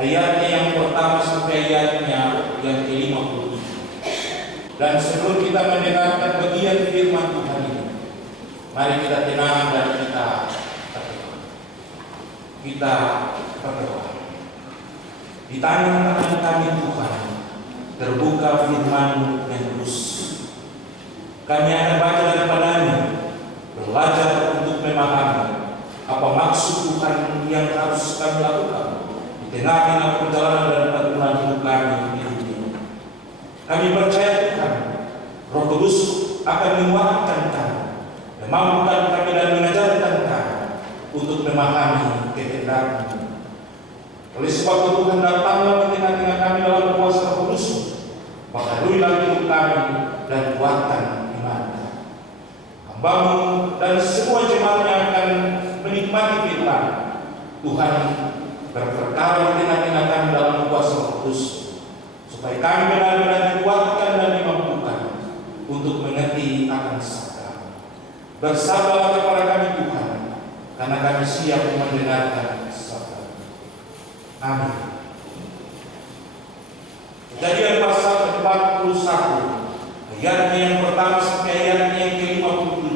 ayatnya yang pertama sampai ayatnya yang ke-57. Dan sebelum kita mendengarkan bagian firman Tuhan ini, mari kita tenang dan kita berdoa. Kita berdoa. Di tangan kami Tuhan, terbuka firman-Mu yang kudus. Kami akan baca daripadanya, belajar untuk memahami apa maksud Tuhan yang harus kami lakukan di tengah-tengah perjalanan dan pergumulan hidup kami di dunia. Kami percaya Tuhan, Roh Kudus akan menguatkan kami, memampukan kami dan mengajarkan kami untuk memahami kehendak-Mu. Oleh sebab itu Tuhan datanglah di tengah-tengah kami dalam kuasa Roh Kudus, perbaharuilah hidup kami dan kuatkan iman kami. Hamba-Mu dan semua jemaat-Nya akan menikmati firman Tuhan berperkara di tengah-tengah kami dalam kuasa Roh Kudus, supaya kami benar-benar dikuatkan dan dimampukan untuk mengerti akan sabda. Bersabarlah kepada kami Tuhan, karena kami siap mendengarkan sabda. Amin. Kejadian pasal 41, ayatnya yang pertama sampai ayatnya yang ke-57.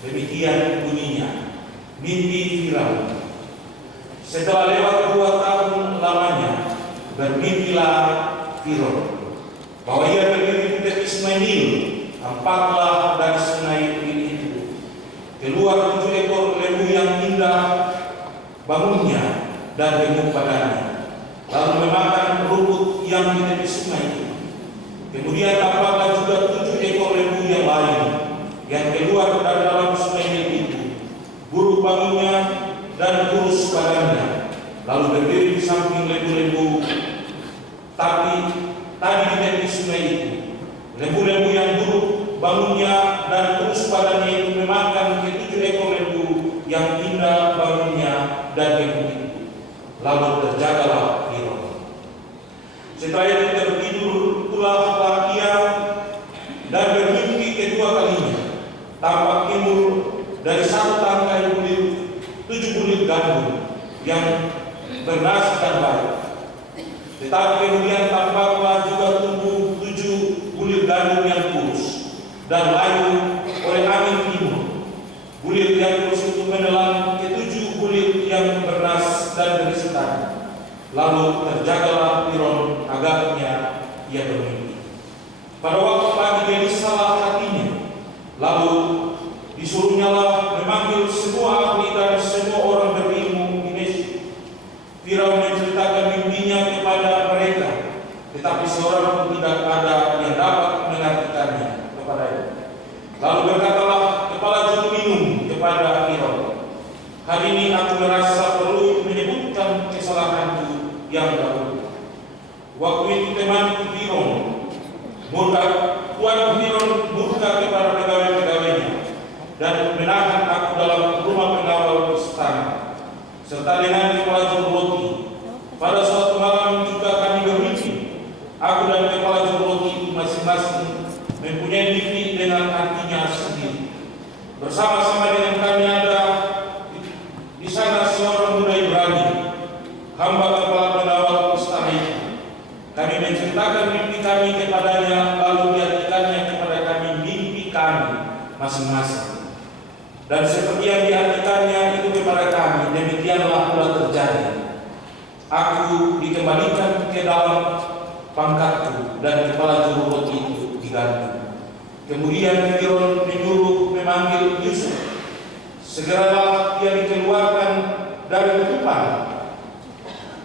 Demikian bunyinya mimpi Firaun. Setelah lewat 2 tahun lamanya, bermimpilah Firaun bahwa ia berdiri di tepi sungai Nil. Nampaklah dari sungai Nil itu keluar 7 ekor lembu yang indah bangunnya dan gemuk badannya, lalu memakan rumput yang di tepi sungai itu. Kemudian nampaklah juga 7 ekor lembu yang lain yang keluar dari dalam sungai Nil itu, buruk bangunnya dan kurus badannya, lalu berdiri di samping lembu-lembu tapi tadi di tepi sungai itu. Lembu-lembu yang buruk bangunnya dan kurus badannya itu memakan ke 7 ekor lembu yang indah bangunnya dan gemuk itu. Lalu terjagalah Firaun. Setelah itu tertidur pula ia dan bermimpi kedua kalinya. Tampak timbul dari satu tangkai bulir 7 bulir gandum yang bernas dan baik. Tetapi kemudian tampaklah juga tumbuh 7 bulir gandum yang kurus dan layu oleh angin timur. Bulir yang kurus itu menelan ke-7 bulir yang bernas dan berisi tanah. Lalu terjagalah Firaun, agaknya ia bermimpi. Pada waktu pagi gelisahlah hatinya. Lalu disuruhnyalah memanggil semua ahli dan semua orang berilmu di Mesir. Firaun menceritakan mimpinya kepada mereka, tetapi seorang pun tidak ada yang dapat mengartikannya kepadanya. Lalu berkatalah kepala juru minum kepada Firaun, "Hari ini aku merasa perlu menyebutkan kesalahanku yang dahulu. Waktu itu temanku Firaun murka, Tuan Firaun murka kepada pegawai-pegawainya dan menahan aku dalam rumah pengawal istana, serta dengan kepala juru roti. Pada suatu malam juga kami bermimpi. Aku dan kepala juru roti itu masing-masing mempunyai mimpi dengan artinya sendiri. Bersama-sama dengan kami ada di sana seorang muda Ibrani, hamba kepala pengawal istana itu. Kami menceritakan mimpi kami kepadanya, lalu diartikannya kepada kami mimpi kami masing-masing. Dan seperti yang diartikannya itu kepada kami, demikianlah pula terjadi. Aku dikembalikan ke dalam pangkatku dan kepala juru roti itu diganti. Kemudian Firaun menyuruh memanggil Yusuf. Segeralah ia dikeluarkan dari ketupan.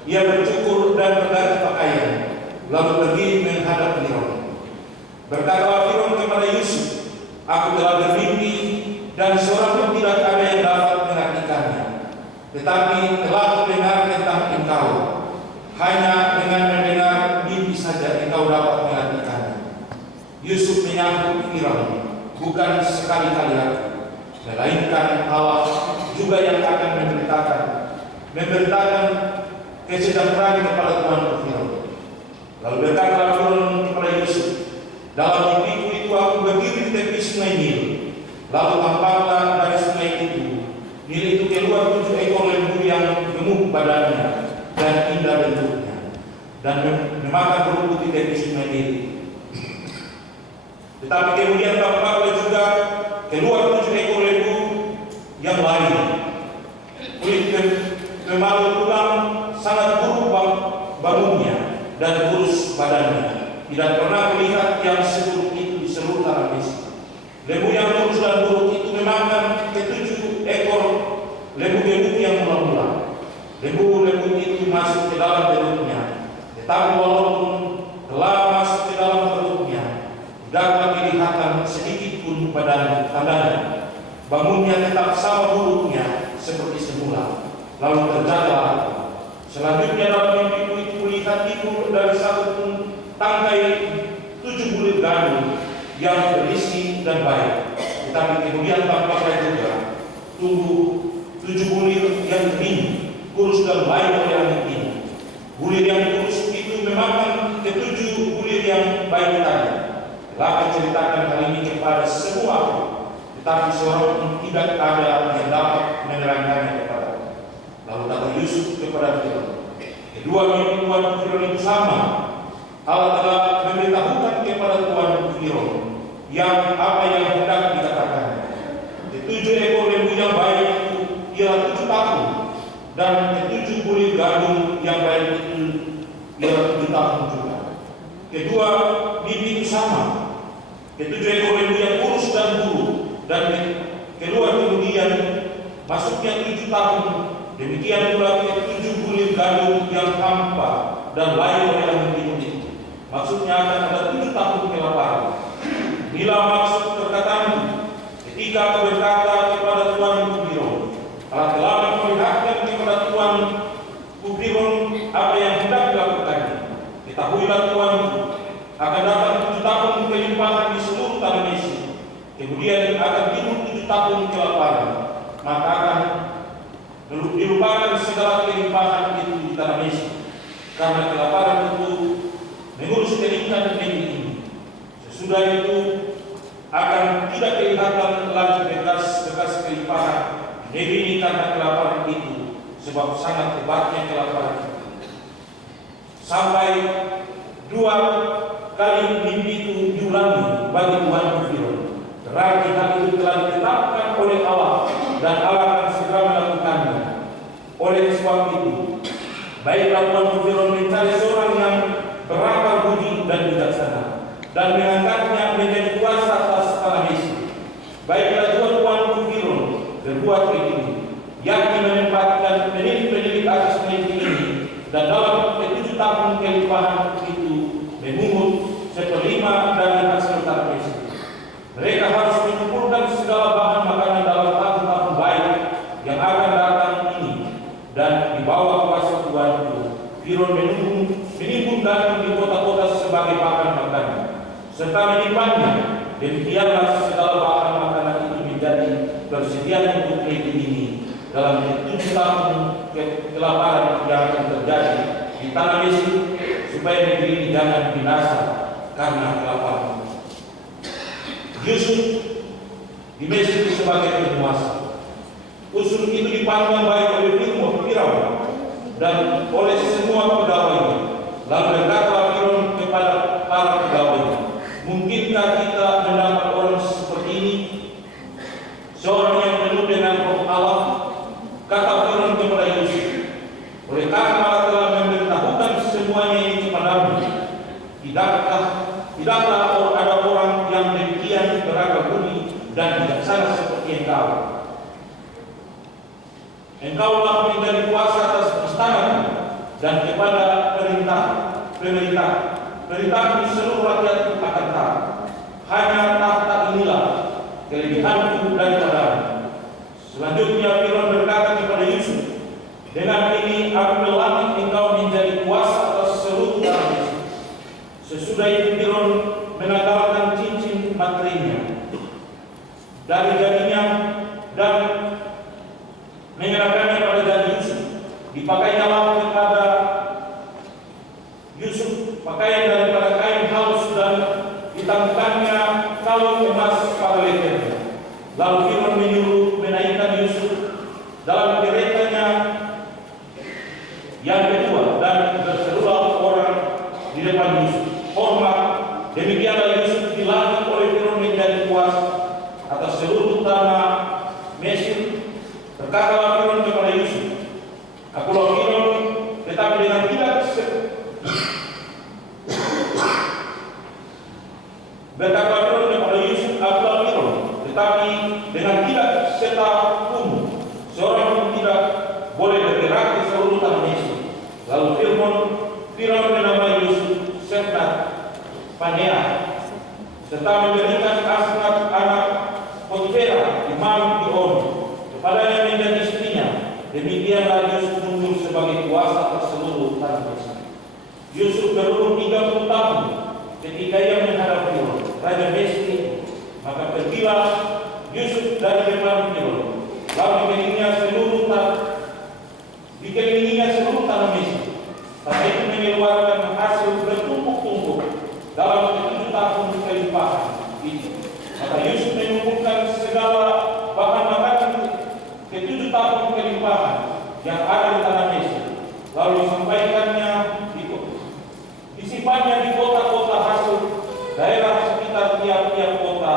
Ia bercukur dan berganti pakaian, lalu berdiri menghadap Firaun. Berkatalah Firaun kepada Yusuf, "Aku telah bermimpi dan seorang pun tidak ada yang dapat mengartikannya. Tetapi telah mendengar tentang engkau. Hanya dengan mendengar mimpi saja engkau dapat mengartikannya." Yusuf menyambut Firaun, "Bukan sekali-kali aku, melainkan Allah juga yang akan memberitakan kesejahteraan kepada Tuhan Firaun." Lalu berkatalah Firaun kepada Yusuf, "Dalam mimpiku itu aku berdiri di tepi sungai Nil. Lalu tampaklah dari sungai itu, Nil itu keluar 7 ekor lembu yang gemuk badannya dan indah bentuknya, dan memakan rumput di tepi sungai Nil. Tetapi kemudian tampaklah juga keluar 7 ekor lembu yang lain. Kulit kemalu tulang sangat buruk bangunnya dan kurus badannya. Tidak pernah melihat yang seburuk itu di seluruh tanah Mesir. Lembu yang kurus dan buruk itu memakan ke-7 ekor lembu-lembu yang mula-mula. Lembu-lembu itu masuk ke dalam perutnya, tetapi walaupun telah masuk ke dalam perutnya, tidaklah kelihatan sedikit pun pada tandanya. Bangunnya tetap sama buruknya seperti semula. Lalu terjadilah. Selanjutnya dalam mimpiku itu kulihat timbul dari satu tangkai 7 bulir gandum yang berisi dan baik. Tetapi kemudian tampaklah juga tumbuh 7 bulir yang kering, kurus dan baik oleh angin ini. Bulir yang kurus itu memakan ke-7 bulir yang baik tadi. Telah menceritakan hal ini kepada semua, tetapi seorang pun tidak ada yang dapat menerangkannya kepada. Lalu kata Yusuf kepada Firaun, kedua mimpi Tuan Firaun itu sama. Allah telah memberitahukan kepada Tuan Firaun yang apa yang hendak dikatakan. Ke-7 ekor lembu yang baik itu ialah 7 tahun, dan ke-7 bulir gandum yang baik itu ialah 7 tahun juga. Kedua mimpi itu sama. Ke-7 ekor lembu yang kurus dan buruk, dan keluar kemudian masuknya 7 tahun. Demikian pula ke-7 bulir gandum yang hampa dan lain oleh angin timur itu. Maksudnya akan ada 7 tahun kelaparan. Inilah maksud perkataanku ketika aku berkata kepada Tuan Firaun, Allah telah memperlihatkan kepada Tuan Firaun apa yang hendak dilakukannya. Ketahuilah Tuanku, akan datang 7 tahun kelimpahan di seluruh tanah Mesir. Kemudian akan timbul 7 tahun kelaparan, maka akan dilupakan segala kelimpahan itu di tanah Mesir, karena kelaparan itu mengurus keringkan negeri ini. Sesudah itu akan tidak kelihatan lagi bekas kelimpahan di negeri ini karena kelaparan itu, sebab sangat hebatnya kelaparan itu. Sampai 2 kali mimpi itu diulangi bagi Tuan Firaun. Berarti hal itu telah ditetapkan oleh Allah, dan Allah akan segera melakukannya. Oleh sebab itu, baiklah Tuan Firaun mencari seorang yang berakal budi dan bijaksana, dan mengangkatnya menjadi kuasa atas tanah Mesir. Baiklah juga Tuan Firaun berbuat begini, yakni menempatkan penilik-penilik atas negeri ini, dan dalam ke-7 tahun kelimpahan itu memungut 1/5 dari hasil tanah Mesir. Mereka harus mengumpulkan segala bahan makanan dalam tahun-tahun baik yang akan datang ini, dan di bawah kuasa Tuanku, Firaun menimbun daging di kota-kota sebagai bahan makanan, serta menyimpannya. Demikianlah segala bahan makanan itu menjadi persediaan untuk negeri ini dalam 7 tahun kelaparan yang akan terjadi di tanah Mesir, supaya negeri ini jangan binasa karena kelaparan. Yusuf di Mesir sebagai penguasa. Usul itu dipandang baik oleh Firaun dan oleh semua pegawainya. Lalu berkata Firaun kepada para pegawainya, mungkinkah kita mendapat orang seperti ini, seorang yang penuh dengan roh Allah? Kata Firaun kepada Yusuf, oleh karena Allah telah memberitahukan semuanya ini kepadamu, tidaklah ada orang yang demikian berakal budi dan bijaksana seperti engkau. Engkaulah menjadi kuasa atas istana dan kepada perintah di seluruh rakyat akan taat. Hanya tahta inilah kelebihanku daripadamu. Selanjutnya Firaun berkata kepada Yusuf, dengan ini aku melantik engkau menjadi kuasa atas seluruh tanah Mesir. Sesudah itu Firaun menanggalkan cincin materinya dari jarinya dan mengenakannya pada jari Yusuf. Dipakainya kepada Yusuf pakaian daripada kain halus, dan ditangkapkannya kalung emas pada lehernya. Lalu Firaun menyuruh menaikkan Yusuf dalam keretanya depan Yusuf. Hormat, demikianlah Yusuf dilantik oleh Firaun menjadi kuasa atas seluruh tanah Mesir. Berkatalah Firaun kepada Yusuf, "Akulah Firaun, tetapi dengan tidak berkata Firaun kepada Yusuf, "Akulah Firaun, tetapi dengan tidak setahumu seorang pun tidak boleh bergerak di seluruh tanah Mesir." Lalu Firaun menamai Yusuf Sefnat Panea, serta memberikan Asnat anak Potifera imam di On kepadanya menjadi istrinya. Demikianlah Yusuf muncul sebagai kuasa atas seluruh tanah Mesir. Yusuf berumur 30 tahun ketika ia menghadap Firaun, raja Mesir. Maka pergilah Yusuf dari depan Firaun, lalu dikelilinginya seluruh tanah Mesir. Tanah itu mengeluarkan hasil bertumpuk-tumpuk dalam 7 tahun kelimpahan itu. Maka Yusuf mengumpulkan segala bahan makanan ke 7 tahun kelimpahan yang ada di tanah Mesir, lalu disimpannya di kota-kota hasil daerah sekitar tiap-tiap kota,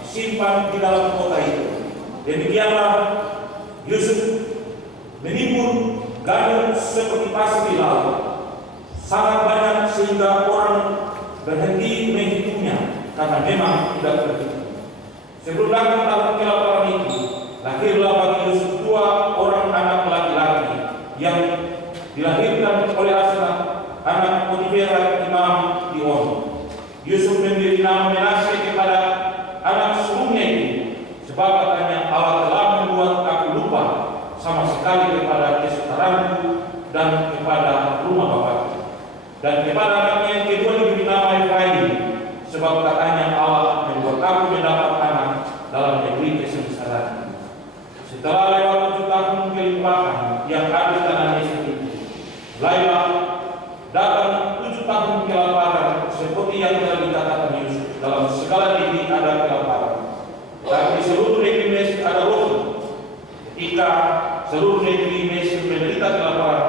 disimpan di dalam kota itu. Demikianlah Yusuf menimbun gandum seperti pasir di laut, sangat banyak sehingga orang berhenti menghitungnya karena memang tidak terhitung. Sebelum datang tahun kelaparan itu, lahirlah bagi Yusuf 2 orang anak laki-laki yang dilahirkan oleh Asnat anak Potifera imam di On. Yusuf memberi nama Menashe kepada anak sulungnya itu, sebab katanya, "Allah telah membuat aku lupa sama sekali kepada kesaudaraanku dan kepada rumah bapakku." Dan kepada anaknya yang kedua diberi nama Efraim, sebab katanya, "Allah membuat aku mendapat anak dalam negeri kesengsaraan." Setelah lewat 7 tahun kelimpahan yang ada di tanah Mesir itu, mulailah datang 7 tahun kelaparan seperti yang telah dikatakan Yusuf. Dalam segala negeri ada kelaparan, tapi di seluruh negeri Mesir ada roti. Ketika seluruh negeri Mesir menderita kelaparan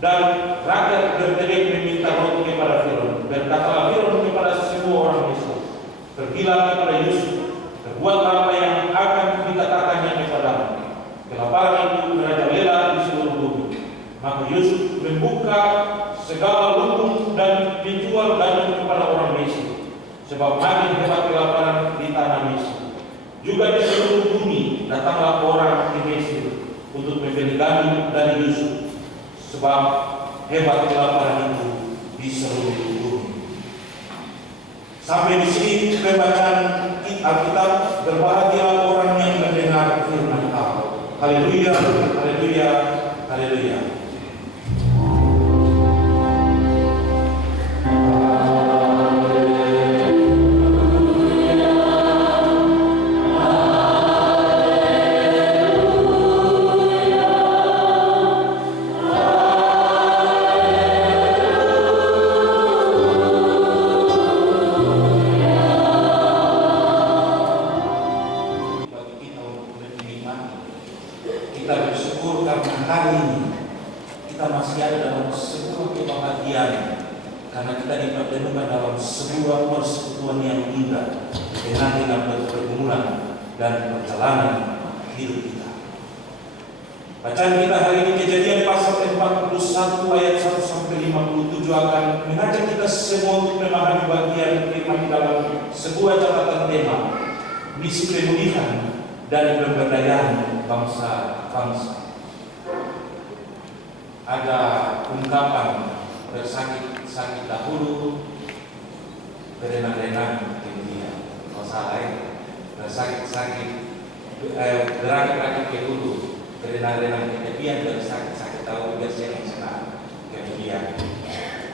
dan rakyat berteriak meminta roti kepada Firaun, berkatalah Firaun kepada semua orang Mesir, "Pergilah kepada Yusuf, berbuatlah apa yang akan dikatakannya kepadamu." Kelaparan itu merajalela di seluruh bumi. Maka Yusuf membuka segala lumbung dan menjual gandum kepada orang Mesir, sebab makin hebat kelaparan di tanah Mesir. Juga di seluruh bumi datanglah orang di Mesir untuk membeli gandum dari Yusuf, sebab hebat kelaparan itu di seluruh bumi. Sampai di sini pembacaan Alkitab. Berbahagialah orang yang mendengar firman Allah. Haleluya, haleluya, haleluya. Kita bersyukur karena hari ini kita masih ada dalam sebuah kebahagiaan, karena kita dipertemukan dalam sebuah persekutuan yang indah dengan pergumulan dan perjalanan hidup kita. Bacaan kita hari ini Kejadian pasal 41 ayat 1 sampai 57 akan mengajak kita semua untuk memahami bagian firman dalam sebuah catatan tema, misi pemulihan dan pemberdayaan bangsa-bangsa. Ada ungkapan bersakit-sakit dahulu, berenang-renang kemudian. Kalau salah ya, bersakit-sakit, berakit-rakit ke hulu, berenang-renang ke tepian, bersakit-sakit dahulu, bersenang-senang kemudian.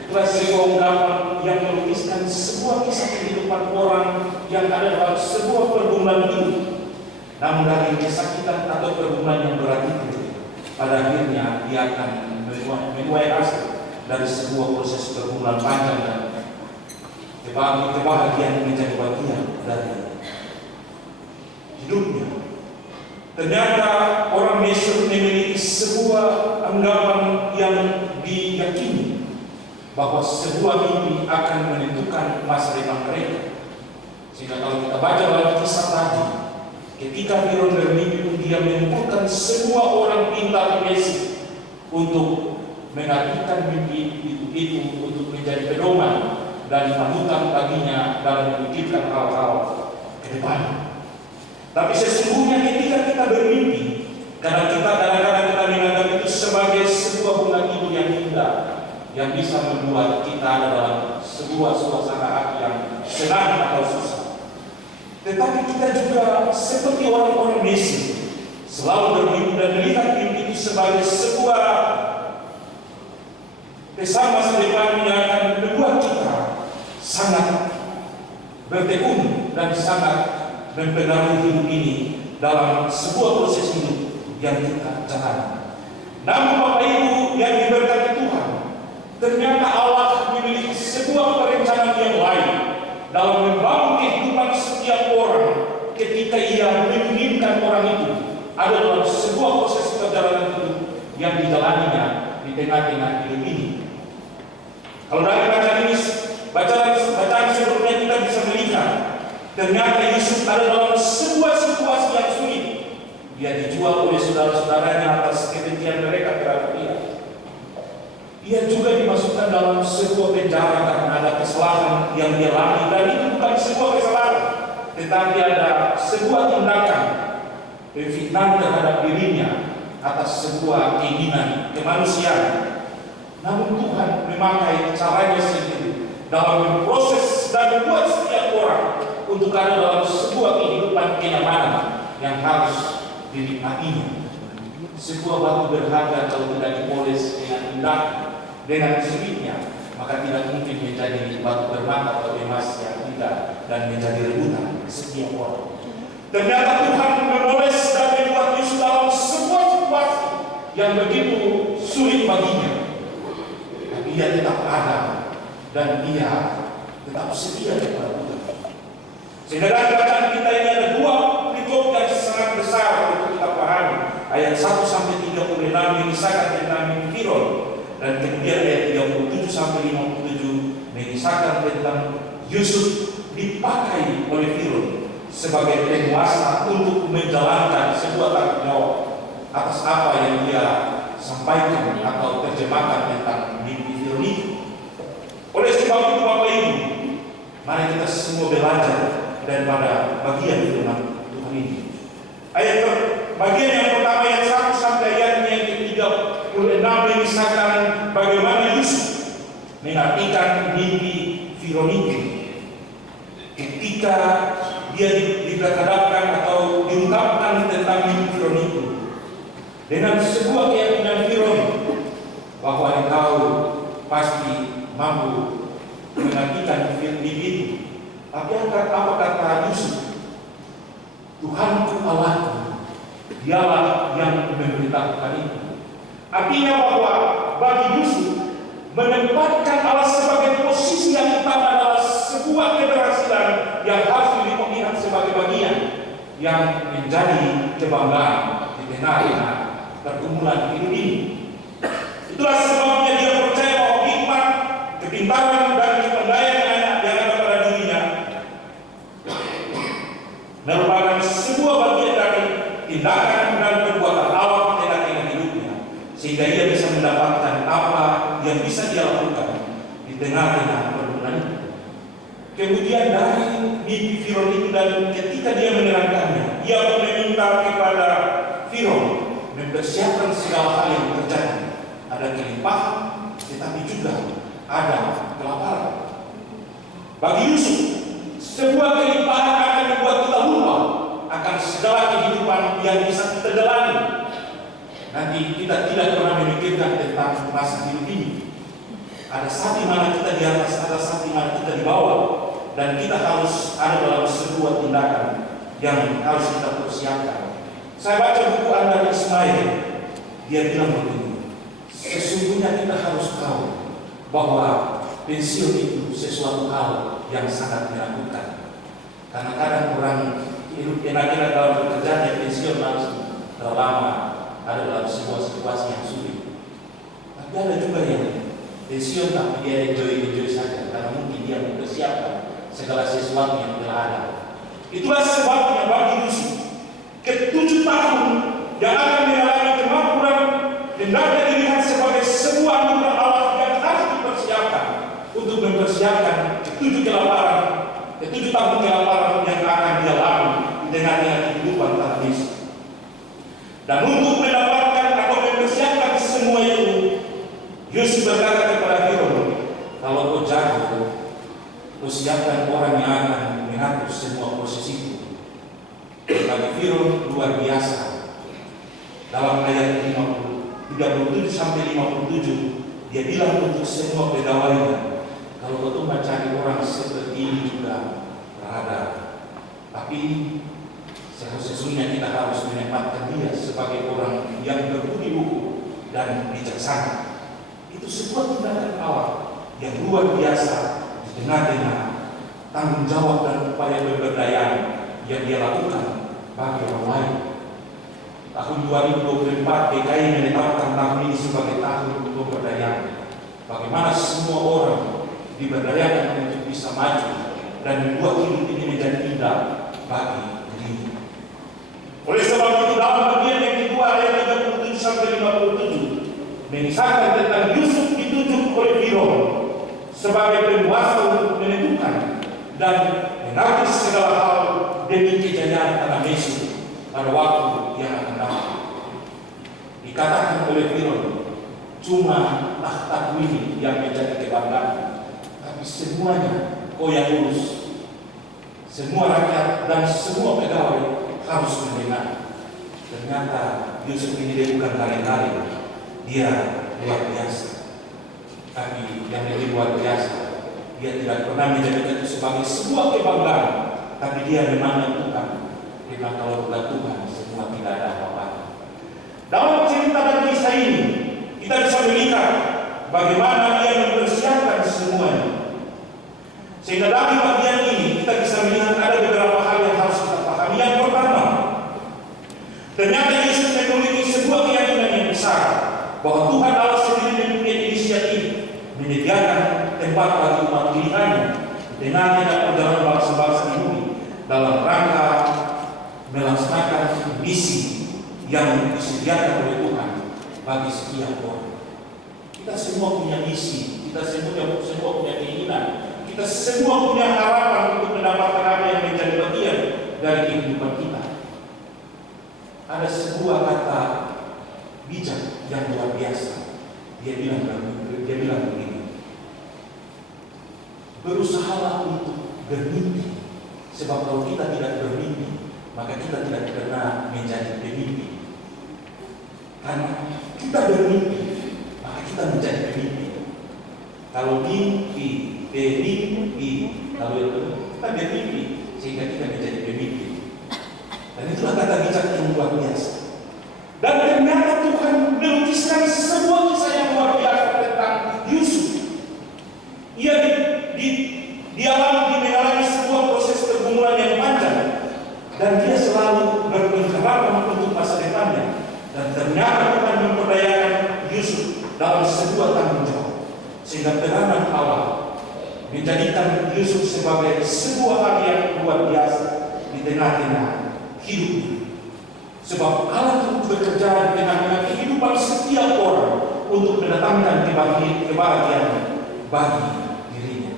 Itulah sebuah ungkapan yang melukiskan sebuah kisah kehidupan orang yang ada dalam sebuah pergumulan hidup. Namun dari kesakitan atau pergumulan yang berat itu, pada akhirnya dia akan menuai hasil dari sebuah proses pergumulan panjang dan kebahagiaan menjadi bagian dari hidupnya. Ternyata orang Mesir memiliki sebuah anggapan yang diyakini bahwa sebuah mimpi akan menentukan masa depan mereka. Sehingga kalau kita baca dalam kisah tadi, ketika Firaun bermimpi, dia mengumpulkan semua orang pintar di Mesir untuk mengartikan mimpi itu untuk menjadi pedoman dan panutan baginya dalam memikirkan hal-hal ke depan. Tapi sesungguhnya ketika kita bermimpi, karena kita kadang-kadang kita menganggap itu sebagai sebuah bunga tidur yang indah, yang bisa membuat kita ada dalam sebuah suasana hati yang senang atau susah. Tetapi kita juga seperti orang-orang Mesir, selalu bermimpi dan melihat mimpi itu sebagai sebuah pesan masa depan yang akan membuat kita sangat bertekun dan sangat mempengaruhi hidup ini dalam sebuah proses hidup yang kita jalani. Namun Bapak Ibu yang diberkati Tuhan, ternyata Allah memiliki sebuah perencanaan yang lain dalam membangun kehidupan setiap orang ketika ia menginginkan orang itu ada dalam sebuah proses perjalanan hidup yang dijalaninya di tengah-tengah hidup ini. Kalau dari bacaan sebelumnya kita bisa melihat, ternyata Yusuf ada dalam sebuah situasi yang sulit. Dia dijual oleh saudara-saudaranya atas kebencian mereka terhadap dia. Ia juga dimasukkan dalam sebuah penjara karena ada kesalahan yang dia lakukan, dan itu bukan sebuah kesalahan, tetapi ada sebuah tindakan pemfitnahan terhadap dirinya atas sebuah keinginan kemanusiaan. Namun Tuhan memakai caranya sendiri dalam memproses dan membuat setiap orang untuk ada dalam sebuah kehidupan kenyamanan yang harus dinikmatinya. Sebuah batu berharga kalau tidak dipoles dengan indah, dengan sulitnya, maka tidak mungkin menjadi batu bermata atau emas yang indah dan menjadi rebutan setiap orang. Ternyata Tuhan memoles dan membuat Yusuf dalam sebuah situasi yang begitu sulit baginya. Tapi ia tetap ada dan ia tetap setia kepada Tuhan. Sehingga dalam bacaan kita ini ada dua perikop yang sangat besar untuk kita pahami. Ayat 1 sampai 36 mengisahkan tentang mimpi Firaun, dan kemudian ayat 37 sampai 57 mengisahkan tentang Yusuf dipakai oleh Firaun sebagai penguasa untuk menjalankan sebuah tanggung jawab atas apa yang dia sampaikan atau terjemahkan tentang mimpi Firaun itu. Oleh sebab itu Bapak Ibu, mari kita semua belajar daripada bagian firman Tuhan ini. Bagian yang pertama ayat 1 sampai ayat yang ke-36 mengisahkan bagaimana Yusuf mengartikan mimpi Firaun itu. Ketika dia dihadapkan atau diungkapkan tentang mimpi Firaun itu dengan sebuah keyakinan Firaun bahwa engkau pasti mampu mengartikan mimpi itu. Tapi apa kata Yusuf? Tuhanku Allahku, dialah yang memberitahukan itu. Artinya bahwa bagi Yusuf menempatkan Allah sebagai posisi yang utama adalah sebuah keberhasilan yang harus dilihat sebagai bagian yang menjadi kebanggaan di tengah-tengah pergumulan hidup ini. Itulah sebabnya dia percaya bahwa hikmat, kepintaran dan kepandaian yang ada pada dirinya merupakan sebuah bagian dari tindakan dan perbuatan Allah di tengah-tengah hidupnya, sehingga ia bisa mendapatkan apa yang bisa dia lakukan di tengah-tengah pergumulan itu. Kemudian dari mimpi Firaun itu, dan ketika dia menerangkannya, ia pun meminta kepada Firaun mempersiapkan segala hal yang terjadi. Ada kelimpahan, tetapi juga ada kelaparan. Bagi Yusuf, sebuah kelimpahan akan membuat kita lupa akan segala kehidupan yang bisa kita jalani. Nanti kita tidak pernah memikirkan tentang masa hidup ini. Ada saat di mana kita di atas, ada saat di mana kita di bawah, dan kita harus ada dalam sebuah tindakan yang harus kita persiapkan. Saya baca buku Andar Ismail, dia bilang begini, sesungguhnya kita harus tahu bahwa pensiun itu sesuatu hal yang sangat menakutkan. Karena kadang orang hidup enak-enak dalam pekerjaan yang pensiun langsung terlama ada dalam sebuah situasi yang sulit. Tapi ada juga yang pensiun, tapi dia enjoy saja karena mungkin dia mempersiapkan segala sesuatu yang telah ada. Itulah sebabnya bagi Yusuf ke-7 tahun yang akan mengalami kemakmuran hendaknya dilihat sebagai sebuah anugerah Allah yang harus dipersiapkan untuk mempersiapkan ke-7 kelaparan, ke-7 tahun kelaparan yang akan dialami dengan kehidupan tanah Yesus. Dan untuk mendapatkan atau mempersiapkan semua itu, Yusuf berkata kepada Firaun, kalau kau jago, kau siapkan orang yang akan mengatur semua proses itu. Bagi Firaun luar biasa. Dalam ayat 37 sampai 57, dia bilang untuk semua pegawainya, kalau kau tuh mencari orang seperti ini juga berada, tapi sesungguhnya kita harus menempatkan dia sebagai orang yang berbudi luhur dan bijaksana. Itu sebuah tindakan Allah yang luar biasa di tengah-tengah tanggung jawab dan upaya pemberdayaan yang dia lakukan bagi orang lain. Tahun 2024 DKI menetapkan tahun ini sebagai tahun pemberdayaan. Bagaimana semua orang diberdayakan untuk bisa maju dan membuat hidup ini menjadi indah bagi dirinya. Oleh sebab itu dalam bagian yang kedua ayat 37 sampai 57 mengisahkan tentang Yusuf ditunjuk oleh Firaun sebagai penguasa untuk menentukan dan mengatur segala hal demi kejayaan tanah Mesir pada waktu yang akan datang. Dikatakan oleh Firaun, cuma tahtaku ini yang menjadi kebanggaan, tapi semuanya kau yang urus. Semua rakyat dan semua pegawai harus mendengar. Ternyata Yusuf ini dia bukan kali-kali, dia luar biasa. Tapi yang lebih luar biasa, dia tidak pernah menjadikan itu sebagai sebuah kebanggaan, tapi dia memang menentukan. Karena kalau bukan Tuhan, semua tidak ada apa-apa. Dalam cerita dan kisah ini, kita bisa melihat bagaimana dia mempersiapkan semuanya. Sehingga dari bagian ini kita bisa melihat ada beberapa hal yang harus kita pahami. Yang pertama, ternyata Yesus memiliki sebuah keyakinan yang besar bahwa Tuhan Allah sendiri mempunyai inisiatif menyediakan tempat bagi umat pilihannya dengan perjalanan bangsa-bangsa di bumi dalam rangka melaksanakan misi yang disediakan oleh Tuhan bagi setiap orang. Kita semua punya misi, kita semua punya keinginan, kita semua punya harapan untuk mendapatkan apa yang menjadi bagian dari kehidupan kita. Ada sebuah kata bijak yang luar biasa. Dia bilang begini, berusahalah untuk bermimpi, sebab kalau kita tidak bermimpi, maka kita tidak pernah menjadi pemimpi. Karena kita bermimpi, maka kita menjadi pemimpi. Kalau mimpi, kalau kita bermimpi, sehingga kita menjadi pemimpi. Dan itulah kata bijak yang luar biasa. Dan ternyata Tuhan melukiskan sebuah kisah yang luar biasa tentang Yusuf. Ia mengalami sebuah proses pergumulan yang panjang, dan dia selalu berpengharapan untuk masa depannya. Dan ternyata Tuhan memperdayakan Yusuf dalam sebuah tanggung jawab, sehingga peranan Allah menjadikan Yusuf sebagai sebuah hal yang luar biasa di tengah-tengah hidupnya. Sebab Allah terus bekerja di tengah-tengah kehidupan setiap orang untuk mendatangkan kebahagiaan bagi dirinya.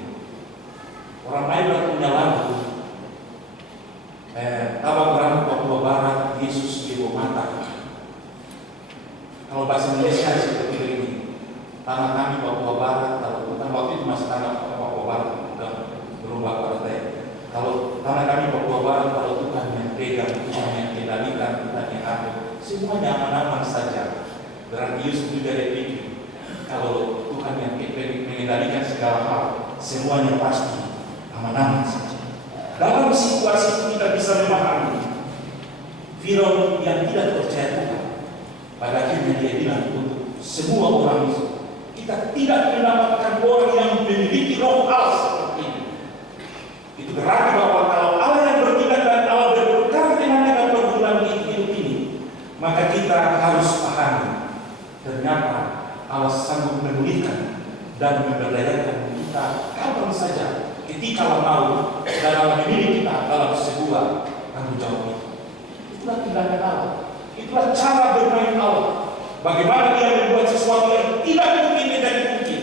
Orang lain punya lagu, Tabak Rambut Papua Barat, Yesus di mata. Kalau bahasa Indonesia seperti ini, tanah kami Papua Barat, kalau bukan waktu itu masih tanah Papua Barat, sudah berubah partai. Kalau tanah kami Papua Barat, kalau Tuhan yang pegang, Tuhan yang kendalikan, Tuhan yang atur, semuanya aman-aman saja. Berarti Yesus juga berpikir, kalau Tuhan yang mengendalikan segala hal, semuanya pasti aman-aman saja. Dalam situasi itu kita bisa memahami Firaun yang tidak percaya Tuhan. Pada akhirnya dia bilang untuk semua orang itu, kita tidak mendapatkan orang yang memiliki roh Allah seperti ini. Itu berarti bahwa kalau Allah yang bertindak dan Allah berperkara dengan pergumulan hidup ini, maka kita harus pahami ternyata Allah sanggup memulihkan dan memberdayakan kita kapan saja ketika mau dalam memilih kita dalam sebuah tanggung jawab itu. Itulah tindakan Allah. Itulah cara bermain Allah. Bagaimana dia membuat sesuatu yang tidak mungkin menjadi mungkin,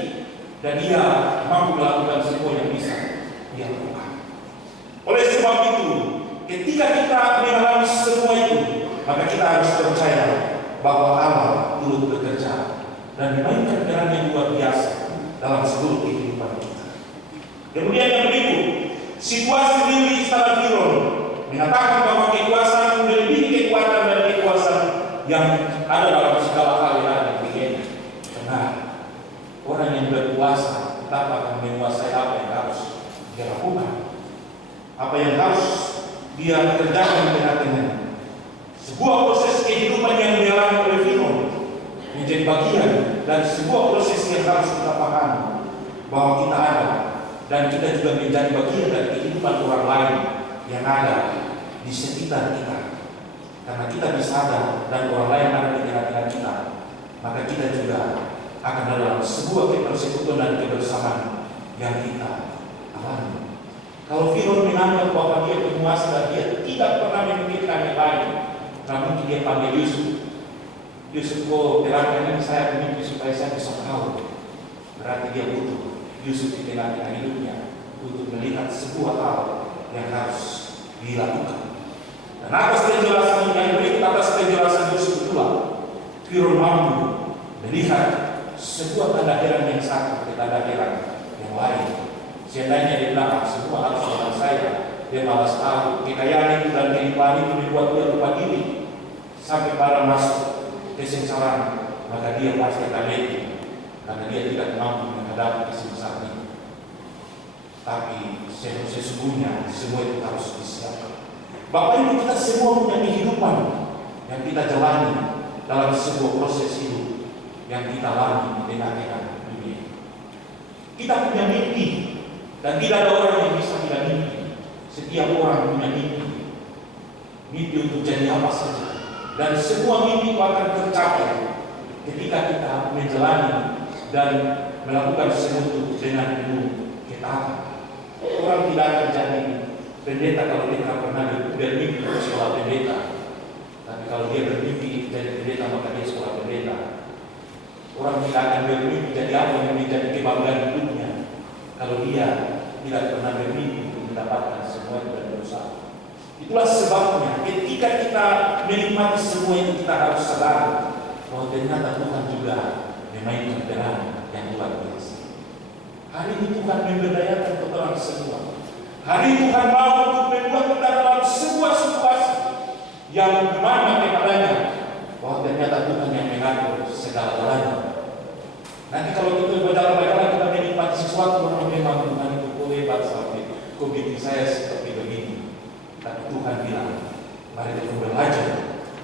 dan dia mampu melakukan semua yang bisa dia lakukan. Oleh sebab itu, ketika kita mengalami semua itu, maka kita harus percaya bahwa Allah turut bekerja dan memainkan peran yang luar biasa dalam seluruh kehidupan kita. Kemudian yang berikut, situasi di istana Firaun mengatakan bahwa kekuasaan melebihi kekuatan dan kekuasaan yang ada dalam segala hal yang ada di dunia. Karena orang yang berkuasa tetap akan menguasai apa yang harus dia lakukan, apa yang harus dia kerjakan di tengah-tengah. Sebuah proses kehidupan yang dialami oleh Firaun menjadi bagian dan sebuah proses yang harus kita pahami bahwa kita ada dan kita juga menjadi bagian dari kehidupan orang lain yang ada di sekitar kita. Karena kita bisa ada dan orang lain ada di tengah-tengah kita, maka kita juga akan ada dalam sebuah persekutuan dan kebersamaan yang kita alami. Kalau Firaun menganggap bahwa dia penguasa dan dia tidak pernah memikirkan yang lain, namun dia panggil Yusuf. Yusuf, terangkan ini saya pemimpin supaya saya bisa tahu. Berarti dia butuh Yusuf di tengah-tengah hidupnya untuk melihat sebuah hal yang harus dilakukan. Dan atas penjelasan yang berikut, atas penjelasan Yusuf kedua, Firaun mampu melihat sebuah tanda heran yang satu ke tanda heran yang lain. Seandainya dia bilang semua harus dengan saya, dia malas tahu. Kekayaan itu dan kelimpahan itu membuat dia lupa diri sampai pada masuk kesengsaraan, maka dia pasti akan mati karena dia tidak mampu menghadapi kesengsaraan itu. Tapi sesungguhnya semua itu harus disiapkan. Bapak Ibu, kita semua punya kehidupan yang kita jalani dalam sebuah proses hidup yang kita lalui di tengah-tengah dunia. Kita punya mimpi dan tidak ada orang yang bisa tidak mimpi. Setiap orang punya mimpi. Mimpi untuk jadi apa saja. Dan semua mimpi itu akan tercapai ketika kita menjalani dan melakukan sesuatu dengan penuh ketaatan. Orang tidak akan jadi pendeta kalau dia tidak pernah bermimpi di sekolah pendeta. Tapi kalau dia bermimpi jadi pendeta, maka dia sekolah pendeta. Orang tidak akan bermimpi jadi apa yang menjadi kebanggaan hidupnya kalau dia tidak pernah bermimpi untuk mendapatkan semua itu dan berusaha. Itulah sebabnya ketika kita menikmati semua itu, kita harus sadar bahwa ternyata Tuhan juga memainkan peran yang luar biasa. Hari ini Tuhan memberdayakan orang semua. Hari ini Tuhan mau untuk membuat kita dalam sebuah situasi yang mana kepadanya bahwa ternyata Tuhan yang mengatur segala-galanya. Nanti kalau kita berjalan-jalan kita menikmati sesuatu, memang Tuhan itu hebat sampai kok bikin saya seperti begini. Tapi Tuhan bilang, mari kita belajar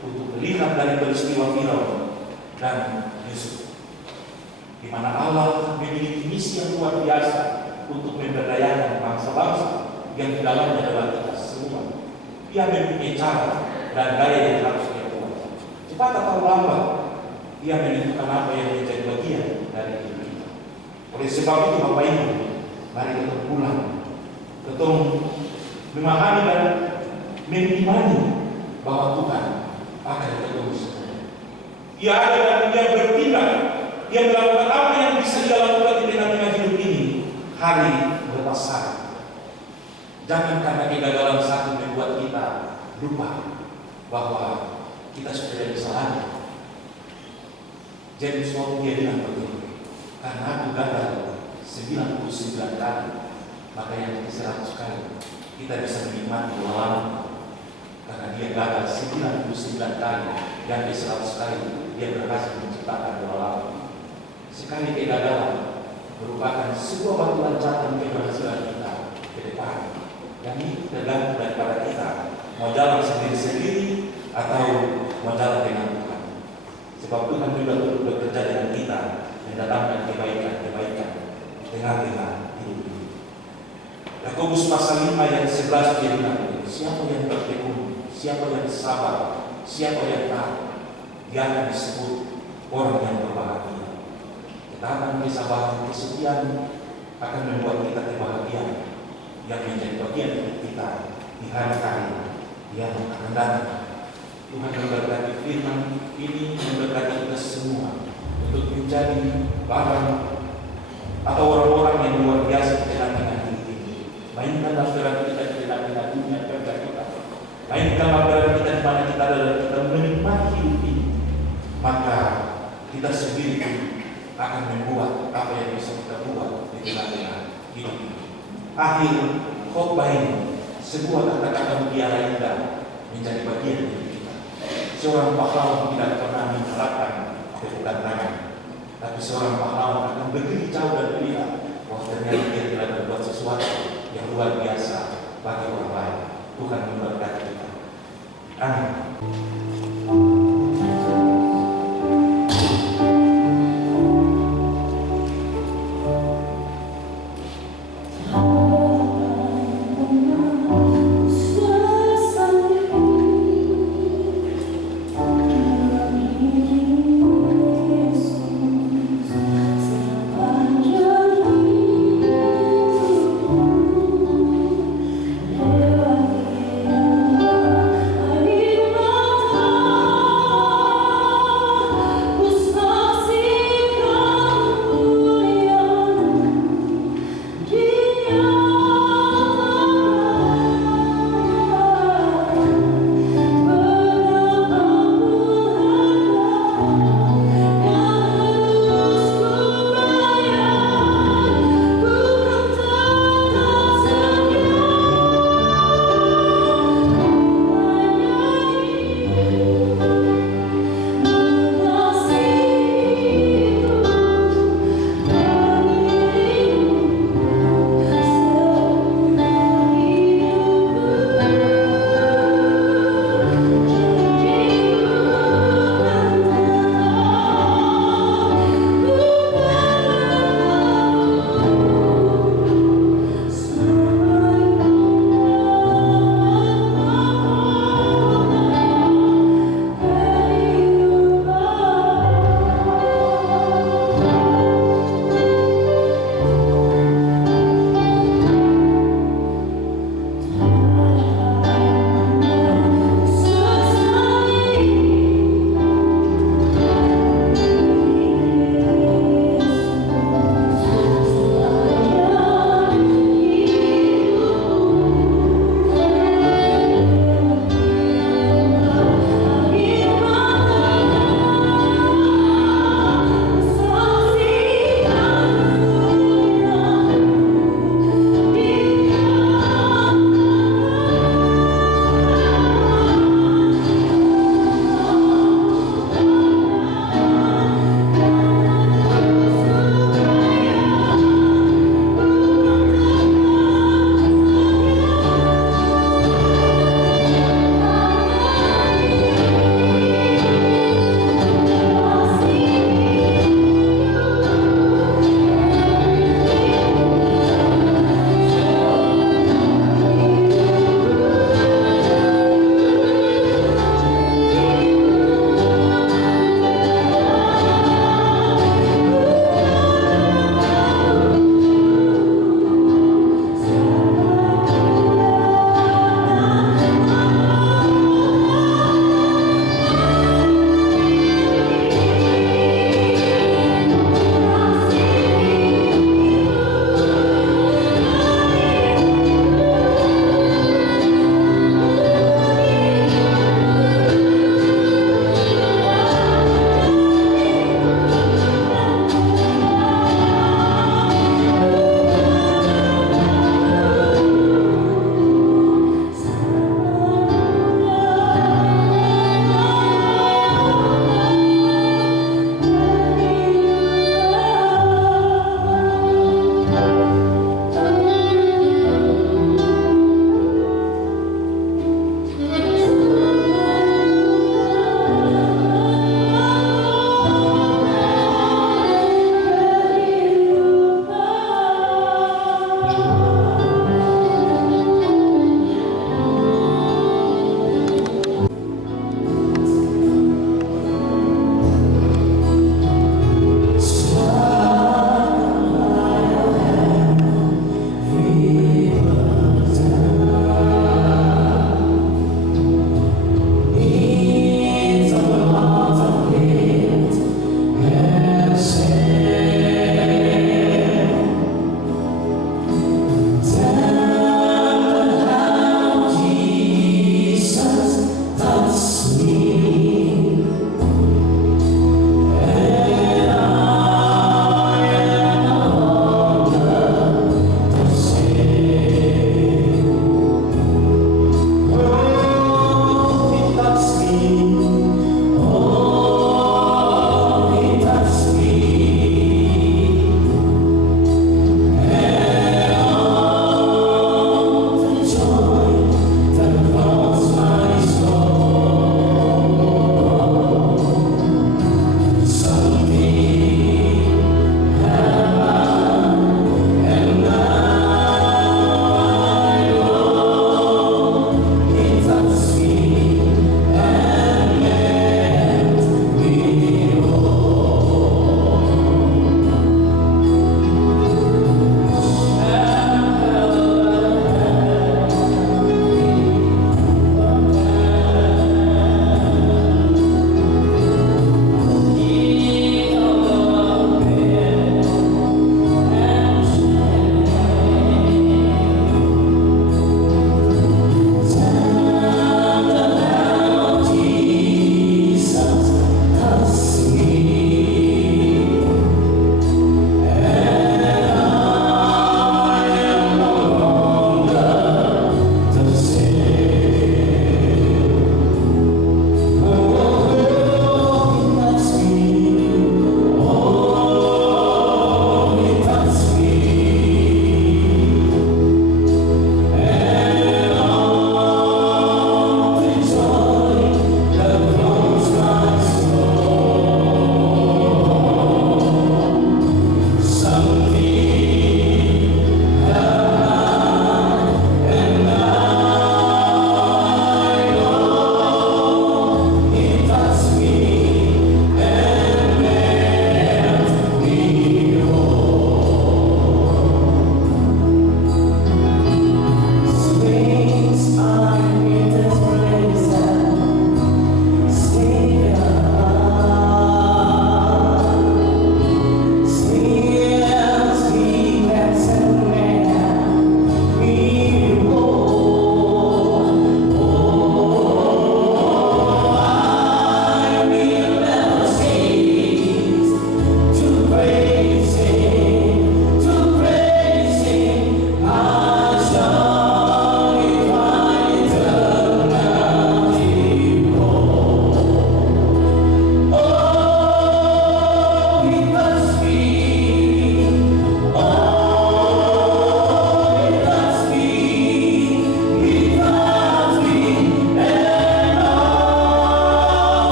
untuk melihat dari peristiwa Firaun dan Yusuf, di mana Allah memiliki misi yang luar biasa untuk memberdayakan bangsa-bangsa yang di dalamnya adalah kita semua. Dia mempunyai cara dan daya yang harus dia buat. Cepat atau lambat, dia menentukan apa yang menjadi bagian dari hidup kita. Oleh sebab itu, Bapak Ibu, mari kita pulang, kita memahami dan mengimani bahwa Tuhan akan ketemu semua. Dia ada dan dia bertindak. Dia melakukan apa yang bisa dia lakukan di tengah-tengah hidup ini hari lepas hari. Jangan karena kegagalan satu membuat kita lupa bahwa kita sudah bisa lagi. James waktu dia bilang begini, karena aku gagal 99 kali, maka yang 100 kali kita bisa menikmati lama. Karena dia gagal 99 kali dan di 100 kali dia berhasil menciptakan bola lama. Sekali kegagalan merupakan sebuah batu loncatan keberhasilan kita ke depan. Yang itu tergantung daripada kita mau jalan sendiri-sendiri atau mau jalan dengan Tuhan. Sebab Tuhan juga turut bekerja dengan kita mendatangkan kebaikan-kebaikan di tengah-tengah hidup ini. Yakobus pasal 5 ayat 11 dia bilang, siapa yang bertekun, siapa yang sabar, siapa yang taat, dia akan disebut orang yang berbahagia. ketaatan, kesabaran, kesetiaan akan membuat kita kebahagiaan yang menjadi bagian hidup kita di hari-hari yang akan datang. Tuhan memberkati firman ini, memberkati kita semua untuk menjadi barang atau orang-orang yang luar biasa di tengah-tengah ini. Mainkan dalam kita di tengah-tengah dunia kerja kita. Mainkan dalam kita di mana kita ada, kita menikmati hidup ini. Maka kita sendiri pun akan membuat apa yang bisa kita buat di tengah-tengah hidup ini. Akhir khotbah ini, sebuah kata-kata mutiara indah menjadi bagian dari kita. Seorang pahlawan tidak pernah mengharapkan kebutuhan tangan, tapi seorang pahlawan akan berdiri